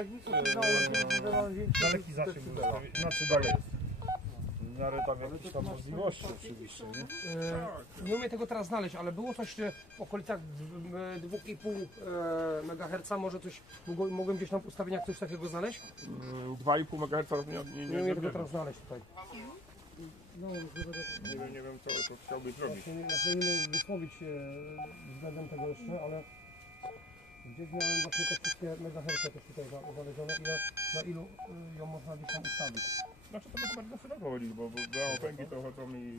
tak nic nie daleki zasięg, znaczy dalej jest. W miarę tam jakieś tam możliwości oczywiście, nie? Nie umiem tego teraz znaleźć, ale było coś w okolicach 2,5 MHz, może coś mogłem gdzieś tam w ustawieniach coś takiego znaleźć? 2,5 MHz Nie umiem tego teraz znaleźć tutaj. No, nie wiem co chciałbyś zrobić. Znaczy nie umiem wysłowić się względem tego jeszcze, ale gdzieś miałem właśnie te wszystkie megaherce też tutaj znalezione, na ilu ją można gdzieś tam ustawić. Znaczy to chyba na szeroko chodzi, bo opęgi to chodzą i...